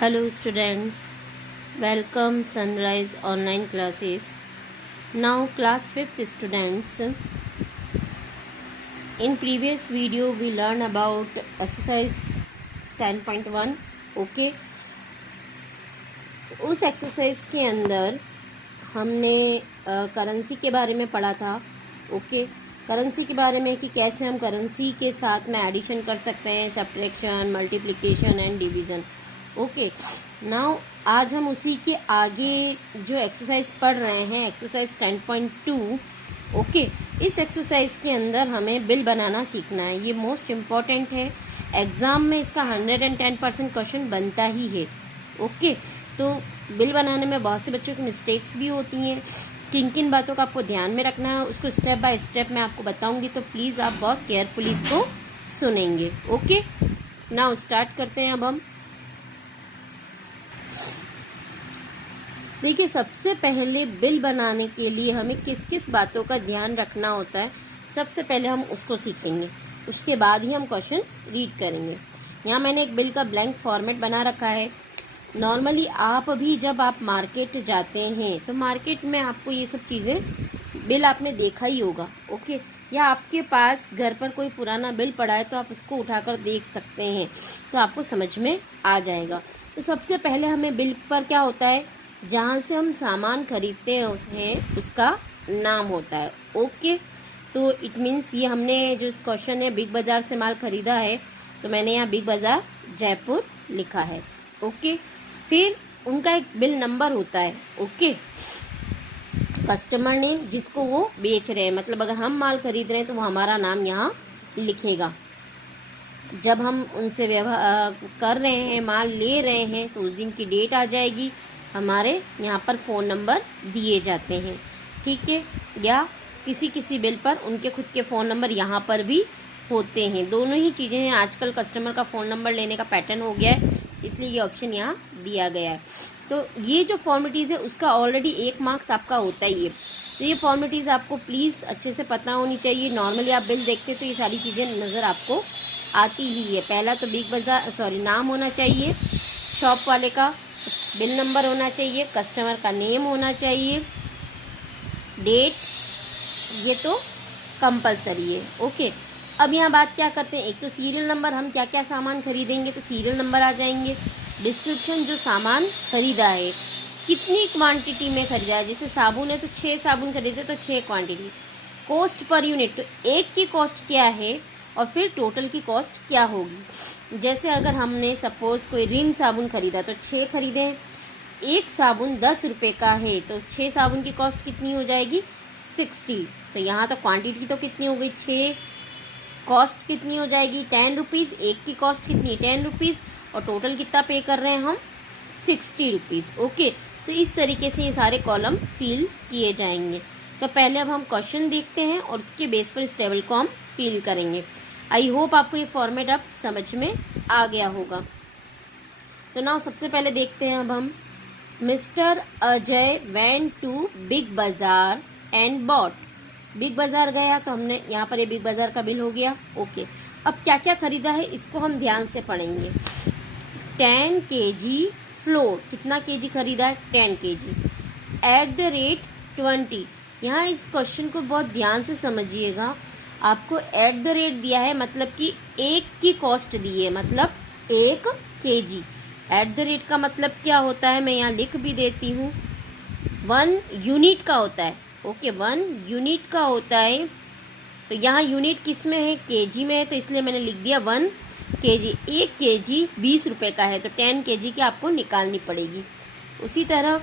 Hello students, welcome Sunrise online classes. Now class 5th students, in previous video we learned about exercise 10.1. Okay, उस exercise के अंदर हमने currency के बारे में पढ़ा था. ओके, करेंसी के बारे में कि कैसे हम करेंसी के साथ में एडिशन कर सकते हैं, subtraction, multiplication and division. Okay, now आज हम उसी के आगे जो एक्सरसाइज पढ़ रहे हैं, एक्सरसाइज 10.2. ओके, इस एक्सरसाइज के अंदर हमें बिल बनाना सीखना है. ये मोस्ट इम्पॉर्टेंट है, एग्ज़ाम में इसका 110% क्वेश्चन बनता ही है. ओके, तो बिल बनाने में बहुत से बच्चों की मिस्टेक्स भी होती हैं. किन किन बातों का आपको ध्यान में रखना है उसको स्टेप बाय स्टेप मैं आपको बताऊंगी, तो प्लीज़ आप बहुत केयरफुली इसको सुनेंगे. ओके, नाउ स्टार्ट करते हैं. अब हम देखिए, सबसे पहले बिल बनाने के लिए हमें किस किस बातों का ध्यान रखना होता है, सबसे पहले हम उसको सीखेंगे. उसके बाद ही हम क्वेश्चन रीड करेंगे. यहाँ मैंने एक बिल का ब्लैंक फॉर्मेट बना रखा है. नॉर्मली आप भी जब आप मार्केट जाते हैं तो मार्केट में आपको ये सब चीज़ें, बिल आपने देखा ही होगा. ओके, या आपके पास घर पर कोई पुराना बिल पड़ा है तो आप उसको उठाकर देख सकते हैं, तो आपको समझ में आ जाएगा. तो सबसे पहले हमें बिल पर क्या होता है, जहाँ से हम सामान खरीदते हैं उसका नाम होता है. ओके, तो इट मीन्स ये हमने जो इस क्वेश्चन है बिग बाज़ार से माल खरीदा है, तो मैंने यहाँ बिग बाज़ार जयपुर लिखा है. ओके, फिर उनका एक बिल नंबर होता है. ओके, कस्टमर नेम, जिसको वो बेच रहे हैं, मतलब अगर हम माल खरीद रहे हैं तो वो हमारा नाम यहाँ लिखेगा. जब हम उनसे व्यवहार कर रहे हैं, माल ले रहे हैं, तो उस दिन की डेट आ जाएगी. हमारे यहाँ पर फ़ोन नंबर दिए जाते हैं. ठीक है, या किसी किसी बिल पर उनके खुद के फ़ोन नंबर यहाँ पर भी होते हैं. दोनों ही चीज़ें हैं. आजकल कस्टमर का फ़ोन नंबर लेने का पैटर्न हो गया है, इसलिए ये ऑप्शन यहाँ दिया गया है. तो ये जो फॉर्मेलिटीज़ है उसका ऑलरेडी 1 मार्क्स आपका होता ही है. तो ये फॉर्मेलिटीज़ आपको प्लीज़ अच्छे से पता होनी चाहिए. नॉर्मली आप बिल देखते तो ये सारी चीज़ें नज़र आपको आती ही है. पहला तो बिग बाज़ार नाम होना चाहिए, शॉप वाले का बिल नंबर होना चाहिए, कस्टमर का नेम होना चाहिए, डेट, ये तो कंपलसरी है. ओके, अब यहाँ बात क्या करते हैं, एक तो सीरियल नंबर, हम क्या क्या सामान खरीदेंगे तो सीरियल नंबर आ जाएंगे. डिस्क्रिप्शन, जो सामान खरीदा है, कितनी क्वांटिटी में खरीदा है, जैसे साबुन है तो 6 साबुन खरीदे तो 6 क्वांटिटी. कॉस्ट पर यूनिट, तो एक की कॉस्ट क्या है और फिर टोटल की कॉस्ट क्या होगी. जैसे अगर हमने सपोज़ कोई रिन साबुन खरीदा तो 6 खरीदे हैं, एक साबुन 10 रुपये का है तो 6 साबुन की कॉस्ट कितनी हो जाएगी, 60. तो यहाँ तो क्वांटिटी तो कितनी हो गई, 6, कॉस्ट कितनी हो जाएगी, 10 रुपीज़. एक की कॉस्ट कितनी, 10 रुपीज़, और टोटल कितना पे कर रहे हैं हम, 60 रुपीज़. ओके, तो इस तरीके से ये सारे कॉलम फिल किए जाएंगे. तो पहले अब हम क्वेश्चन देखते हैं और उसके बेस पर इस टेबल को हम फिल करेंगे. आई होप आपको ये फॉर्मेट अब समझ में आ गया होगा. तो नाउ सबसे पहले देखते हैं अब हम, mister Ajay went to Big Bazaar and bought. Big Bazaar गया तो हमने यहाँ पर ये बिग बाज़ार का बिल हो गया. ओके, अब क्या क्या खरीदा है इसको हम ध्यान से पढ़ेंगे. 10 kg फ्लोर, कितना केजी खरीदा है, 10 kg. Eight the rate 20. यहाँ इस क्वेश्चन को बहुत ध्यान से समझिएगा. आपको एट द रेट दिया है, मतलब कि एक की कॉस्ट दी है, मतलब 1 kg. एट द रेट का मतलब क्या होता है, मैं यहाँ लिख भी देती हूँ, 1 यूनिट का होता है. ओके, 1 यूनिट का होता है. तो यहाँ यूनिट किस में है, केजी में है, तो इसलिए मैंने लिख दिया 1 kg. 1 kg 20 रुपये का है, तो 10 kg की आपको निकालनी पड़ेगी. उसी तरह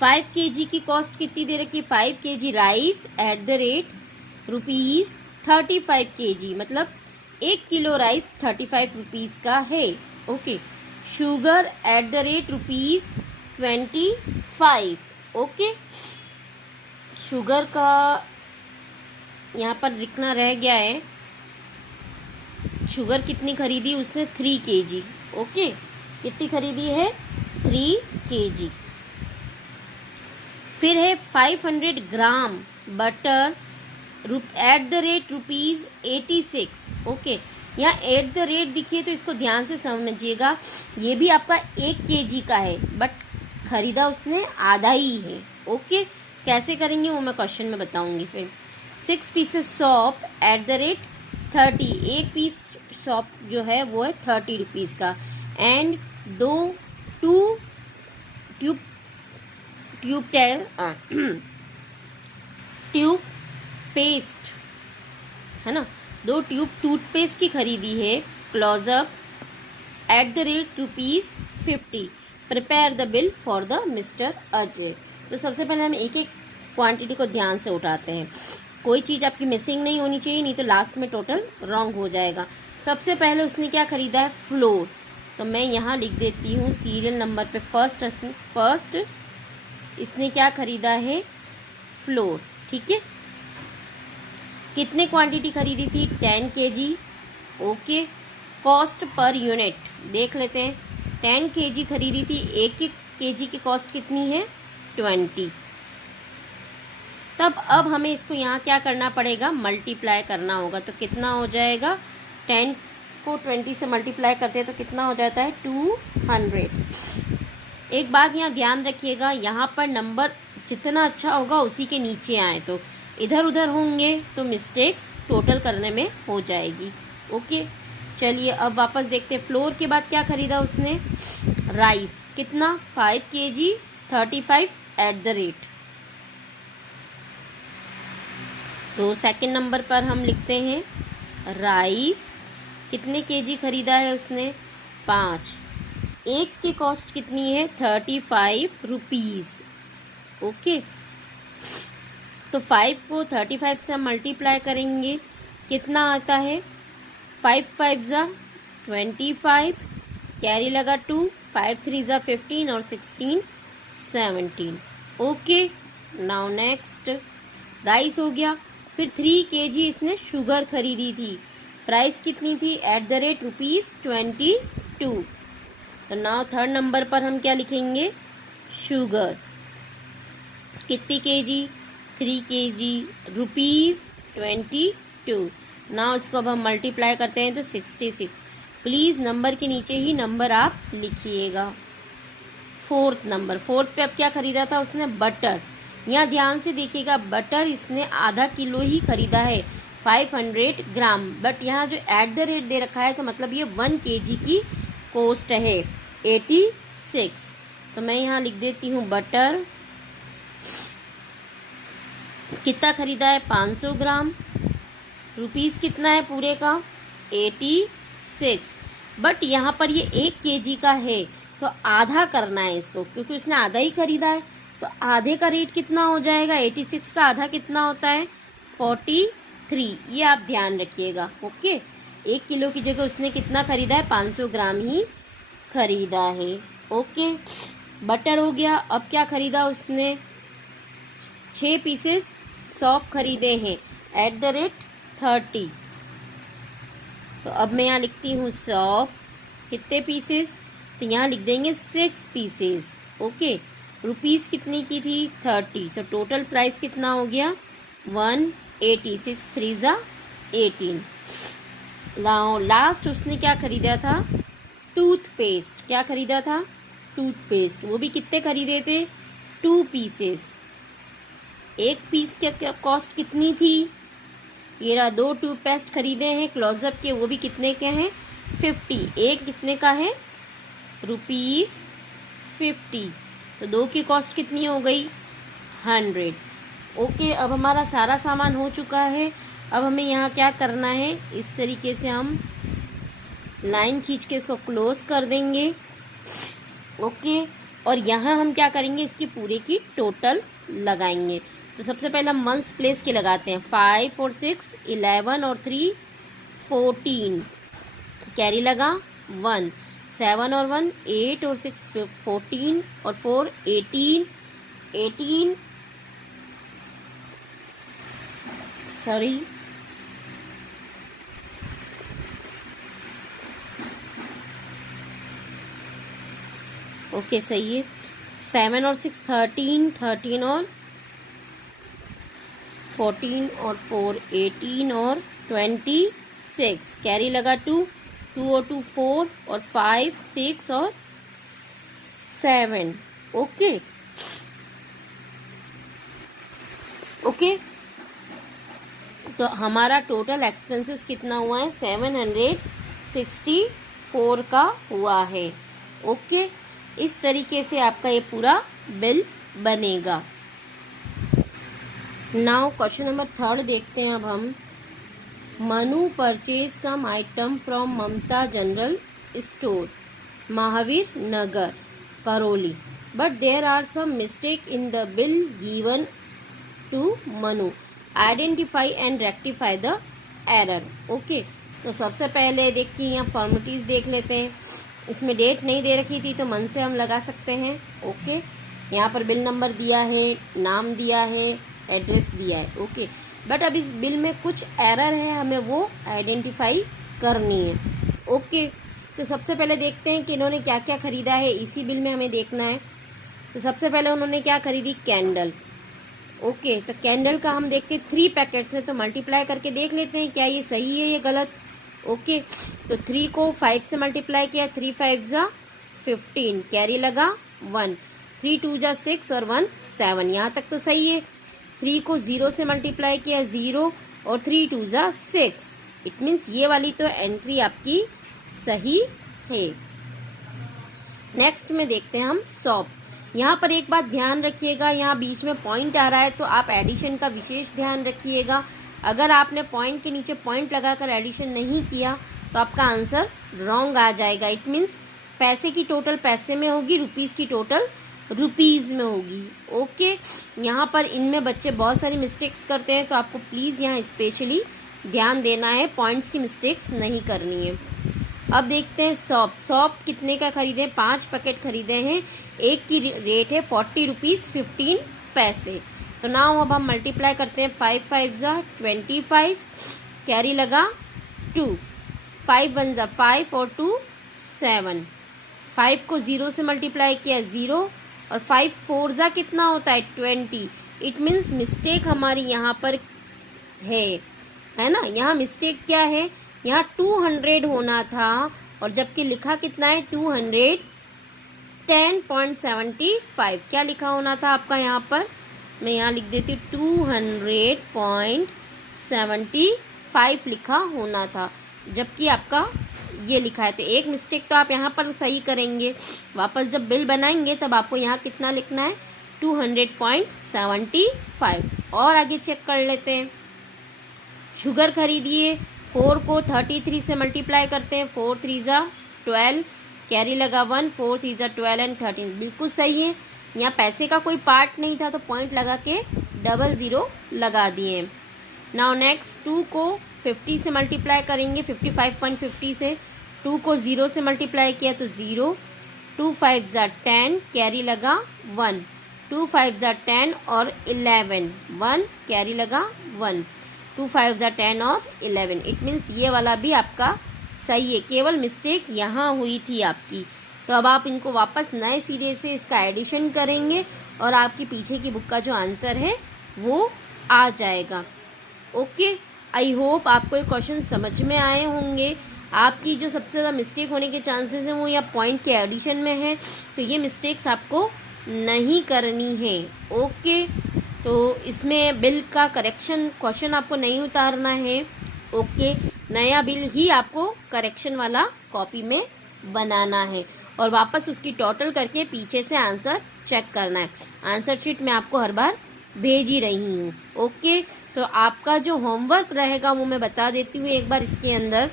5 kg की कॉस्ट कितनी दे रखी है, 5 kg rice eight the rate ₹35 kg, मतलब 1 किलो राइस 35 रुपीज़ का है. Okay, sugar eight the rate ₹25. Okay, sugar का यहाँ पर लिखना रह गया है, शुगर कितनी खरीदी उसने, 3 kg. ओके, कितनी खरीदी है, 3 kg. फिर है 500 ग्राम butter eight the rate ₹86. Okay, यहाँ एट द रेट दिखिए तो इसको ध्यान से समझिएगा, ये भी आपका 1 kg का है बट खरीदा उसने आधा ही है। ओके, कैसे करेंगे वो मैं क्वेश्चन में बताऊंगी। फिर 6 pieces shop eight the rate 30, एक पीस सॉप जो है वो है 30 रुपीज़ का। एंड 2 ट्यूब ट्यूब पेस्ट है ना, 2 ट्यूब टूथपेस्ट की खरीदी है Closeup at the rate ₹50। Prepare the bill for the mister Ajay. तो सबसे पहले हम एक एक क्वांटिटी को ध्यान से उठाते हैं, कोई चीज़ आपकी मिसिंग नहीं होनी चाहिए, नहीं तो लास्ट में टोटल रॉन्ग हो जाएगा। सबसे पहले उसने क्या खरीदा है, फ्लोर। तो मैं यहाँ लिख देती हूँ सीरियल नंबर पे फर्स्ट इसने क्या खरीदा है, फ्लोर। ठीक है, कितने क्वांटिटी खरीदी थी, 10 kg। Okay, cost per unit देख लेते हैं, 10 kg खरीदी थी, एक kg की कॉस्ट कितनी है, 20। तब अब हमें इसको यहाँ क्या करना पड़ेगा, मल्टीप्लाई करना होगा। तो कितना हो जाएगा, 10 को 20 से मल्टीप्लाई करते हैं तो कितना हो जाता है, 200। एक बात यहाँ ध्यान रखिएगा, यहाँ पर नंबर जितना अच्छा होगा उसी के नीचे आए, तो इधर उधर होंगे तो मिस्टेक्स टोटल करने में हो जाएगी। ओके, चलिए अब वापस देखते हैं। फ्लोर के बाद क्या खरीदा उसने, राइस। कितना, 5 kg 35 एट द रेट। तो सेकंड नंबर पर हम लिखते हैं राइस, कितने kg खरीदा है उसने, 5। एक की कॉस्ट कितनी है, 35 रुपीज़। ओके, तो 5 को 35 से मल्टीप्लाई करेंगे, कितना आता है, 5 5 ज़ा 25, कैरी लगा 2, 5 3 ज़ा 15 और 16 17। ओके, नाउ नेक्स्ट राइस हो गया। फिर 3 kg इसने शुगर खरीदी थी, प्राइस कितनी थी, एट द रेट ₹22। तो नाउ थर्ड नंबर पर हम क्या लिखेंगे, शुगर। कितनी kg, 3 kg, ₹22। ना उसको अब हम मल्टीप्लाई करते हैं तो 66। प्लीज़ नंबर के नीचे ही नंबर आप लिखिएगा। फोर्थ पे अब क्या खरीदा था उसने, बटर। यहाँ ध्यान से देखिएगा, बटर इसने आधा किलो ही खरीदा है, 500 ग्राम। बट यहाँ जो एट द रेट दे रखा है तो मतलब ये 1 kg की कॉस्ट है 86। तो मैं यहाँ लिख देती हूँ बटर कितना खरीदा है, 500 ग्राम। रुपीज़ कितना है पूरे का, 86। बट यहाँ पर ये 1 kg का है तो आधा करना है इसको, क्योंकि उसने आधा ही खरीदा है। तो आधे का रेट कितना हो जाएगा, 86 का आधा कितना होता है, 43। ये आप ध्यान रखिएगा। ओके, 1 किलो की जगह उसने कितना खरीदा है, 500 ग्राम ही खरीदा है। ओके, बटर हो गया। अब क्या खरीदा उसने, 6 पीसेस सॉप खरीदे हैं एट द रेट 30। तो अब मैं यहाँ लिखती हूँ सॉप कितने पीसेस, तो यहाँ लिख देंगे 6 पीसेस। ओके, रुपीज़ कितनी की थी, 30। तो टोटल प्राइस कितना हो गया, 186, 3 ज़ा 18। नाउ लास्ट उसने क्या खरीदा था, टूथपेस्ट। क्या खरीदा था, टूथपेस्ट। वो भी कितने खरीदे थे, 2 पीसेस। एक पीस के कॉस्ट कितनी थी, ये रहा, 2 टूथपेस्ट खरीदे हैं क्लोजअप के, वो भी कितने के हैं, 50। एक कितने का है, ₹50। तो 2 की कॉस्ट कितनी हो गई, 100। ओके, अब हमारा सारा सामान हो चुका है। अब हमें यहाँ क्या करना है, इस तरीके से हम लाइन खींच के इसको क्लोज कर देंगे। ओके, और यहाँ हम क्या करेंगे, इसकी पूरे की टोटल लगाएंगे। तो सबसे पहले हम मंथ्स प्लेस के लगाते हैं, 5 और 6 11 और 3 14, कैरी लगा 1, 7 और 1 8 और 6 14 और 4 18 18 सॉरी ओके सही है, 7 और 6 13 13 और 14 और 4 18 और 26। 6, कैरी लगा 2, 2 और 2 4 और 5 6 और 7। ओके ओके, तो हमारा टोटल एक्सपेंसेस कितना हुआ है, 764 का हुआ है। ओके, इस तरीके से आपका ये पूरा बिल बनेगा। नाउ क्वेश्चन नंबर 3 देखते हैं अब हम। Manu purchase some item from Mamta general store, Mahavir Nagar, Karauli, but there are some mistake in the bill given to Manu, identify and rectify the error. Okay, तो सबसे पहले देखिए यहाँ फॉर्मेलिटीज़ देख लेते हैं। इसमें डेट नहीं दे रखी थी तो मन से हम लगा सकते हैं। ओके, यहाँ पर बिल नंबर दिया है, नाम दिया है, एड्रेस दिया है। ओके, बट अब इस बिल में कुछ एरर है, हमें वो आइडेंटिफाई करनी है। ओके, तो सबसे पहले देखते हैं कि इन्होंने क्या क्या ख़रीदा है, इसी बिल में हमें देखना है। तो सबसे पहले उन्होंने क्या खरीदी, कैंडल। ओके, तो कैंडल का हम देखते हैं 3 पैकेट्स हैं, तो मल्टीप्लाई करके देख लेते हैं क्या ये सही है या गलत। ओके, तो 3 को 5 से मल्टीप्लाई किया, 3 5 जा 15, कैरी लगा 1, 3 2 जा 6 और 1 7, यहाँ तक तो सही है। 3 को 0 से मल्टीप्लाई किया 0 और 3 2 जा 6, इट मीन्स ये वाली तो एंट्री आपकी सही है। नेक्स्ट में देखते हैं हम शॉप। यहाँ पर एक बात ध्यान रखिएगा, यहाँ बीच में पॉइंट आ रहा है तो आप एडिशन का विशेष ध्यान रखिएगा। अगर आपने पॉइंट के नीचे पॉइंट लगाकर एडिशन नहीं किया तो आपका आंसर रॉन्ग आ जाएगा। इट मीन्स पैसे की टोटल पैसे में होगी, रुपीज़ की टोटल रुपीज़ में होगी। ओके, यहाँ पर इनमें बच्चे बहुत सारी मिस्टेक्स करते हैं, तो आपको प्लीज़ यहाँ स्पेशली ध्यान देना है, पॉइंट्स की मिस्टेक्स नहीं करनी है। अब देखते हैं शॉप। शॉप कितने का खरीदे, 5 पैकेट खरीदे हैं, एक की रेट है 40 रुपीज़ 15 पैसे। तो नाउ अब हम मल्टीप्लाई करते हैं, 5 5 जा 25, कैरी लगा 2, 5 1 जा 5 और 2 7, 5 को 0 से मल्टीप्लाई किया 0 और 5 4 जा कितना होता है 20। इट मीन्स मिस्टेक हमारी यहाँ पर है ना। यहाँ मिस्टेक क्या है, यहाँ 200 होना था और जबकि लिखा कितना है 210.75। क्या लिखा होना था आपका यहाँ पर, मैं यहाँ लिख देती हूँ 200.75 लिखा होना था, जबकि आपका ये लिखा है। तो एक मिस्टेक तो आप यहाँ पर सही करेंगे, वापस जब बिल बनाएंगे तब आपको यहाँ कितना लिखना है 200.75। और आगे चेक कर लेते हैं। शुगर खरीदिए, 4 को 33 से मल्टीप्लाई करते हैं, 4 3 जा 12, कैरी लगा 1, 4 3 जा 12 एंड 13, बिल्कुल सही है। यहाँ पैसे का कोई पार्ट नहीं था तो पॉइंट लगा के 00 लगा दिए। नाउ नेक्स्ट 2 को 50 से मल्टीप्लाई करेंगे, 55.50 से। 2 को 0 से मल्टीप्लाई किया तो 0, 2 5 जा 10, कैरी लगा 1, 2 5 जा 10 और 11, 1 कैरी लगा 1, 2 5 जा 10 और 11। इट मीन्स ये वाला भी आपका सही है, केवल मिस्टेक यहाँ हुई थी आपकी। तो अब आप इनको वापस नए सिरे से इसका एडिशन करेंगे और आपकी पीछे की बुक का जो आंसर है वो आ जाएगा। ओके, आई होप आपको ये क्वेश्चन समझ में आए होंगे। आपकी जो सबसे ज़्यादा मिस्टेक होने के चांसेस हैं वो या पॉइंट के एडिशन में है, तो ये मिस्टेक्स आपको नहीं करनी है। ओके, तो इसमें बिल का करेक्शन क्वेश्चन आपको नहीं उतारना है। ओके, नया बिल ही आपको करेक्शन वाला कॉपी में बनाना है और वापस उसकी टोटल करके पीछे से आंसर चेक करना है। आंसर शीट मैं आपको हर बार भेज ही रही हूँ। ओके, तो आपका जो होमवर्क रहेगा वो मैं बता देती हूँ एक बार इसके अंदर।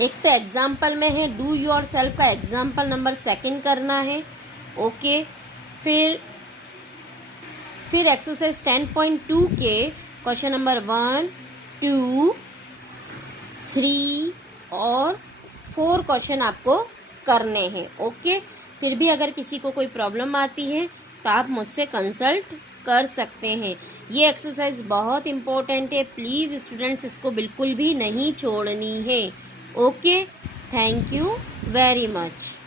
एक तो एग्जाम्पल में है, डू योर सेल्फ का एग्जाम्पल नंबर 2 करना है। ओके, फिर एक्सरसाइज 10.2 के क्वेश्चन नंबर 1 2 3 और 4 क्वेश्चन आपको करने हैं। ओके, फिर भी अगर किसी को कोई प्रॉब्लम आती है तो आप मुझसे कंसल्ट कर सकते हैं। ये एक्सरसाइज बहुत इम्पोर्टेंट है, प्लीज़ स्टूडेंट्स इसको बिल्कुल भी नहीं छोड़नी है। Okay, thank you very much.